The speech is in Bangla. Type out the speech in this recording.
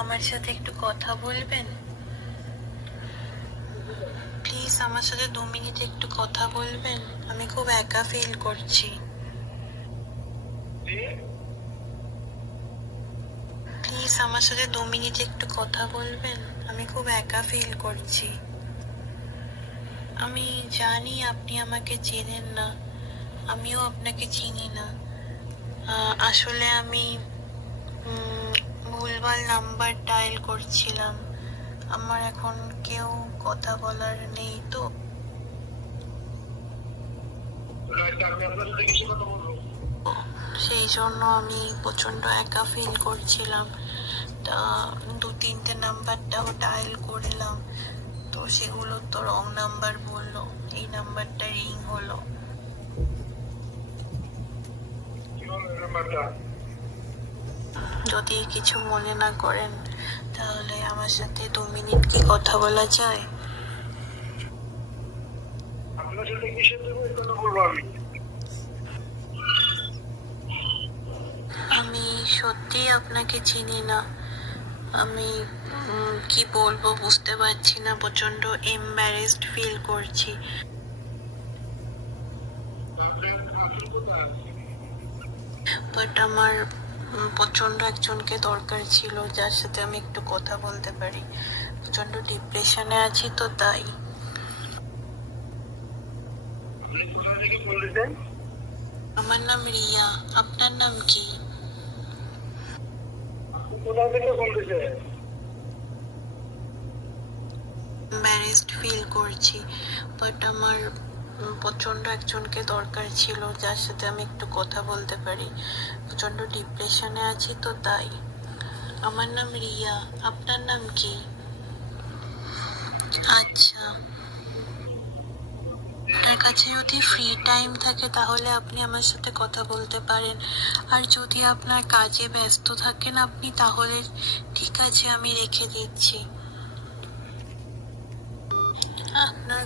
আমার সাথে একটু কথা বলবেন? প্লিজ আমার সাথে 2 মিনিট একটু কথা বলবেন? আমি খুব একা ফিল করছি। প্লিজ আমার সাথে 2 মিনিট একটু কথা বলবেন? আমি খুব একা ফিল করছি। আমি জানি আপনি আমাকে চেনেন না, আমিও আপনাকে চিনি না। আসলে আমি ভুলভাল নাম্বার ডায়াল করছিলাম। আমার এখন কেউ কথা বলার নেই তো। সেই জন্য আমি প্রচন্ড একা ফিল করছিলাম। তা 2-3টে নাম্বারটাও ডায়াল করলাম, তো সেগুলো তো রং নাম্বার বললো। এই নাম্বারটা রিং হলো। যদি কিছু মনে না করেন তাহলে আমার সাথে 2 মিনিট কি কথা বলা যায়? আপনার সাথে কিসের জন্য কথা বলবো আমি সত্যি আপনাকে চিনি না। আমি কি বলবো বুঝতে পারছি না, প্রচন্ড এম্বারেসড ফিল করছি। বাট আমার প্রচন্ড একজনকে দরকার ছিল যার সাথে আমি একটু কথা বলতে পারি। প্রচন্ড ডিপ্রেশনে আছি তো তাই। আমার নাম রিয়া, আপনার নাম কি? এম্বারেসড ফিল করছি, বাট আমার প্রচন্ড একজনকে দরকার ছিল যার সাথে আমি একটু কথা বলতে পারি। প্রচন্ড ডিপ্রেশনে আছি তো তাই। আমার নাম রিয়া, আপনার নাম কি? আচ্ছা, আপনার কাছে যদি ফ্রি টাইম থাকে তাহলে আপনি আমার সাথে কথা বলতে পারেন। আর যদি আপনার কাজে ব্যস্ত থাকেন আপনি, তাহলে ঠিক আছে, আমি রেখে দিচ্ছি। আপনার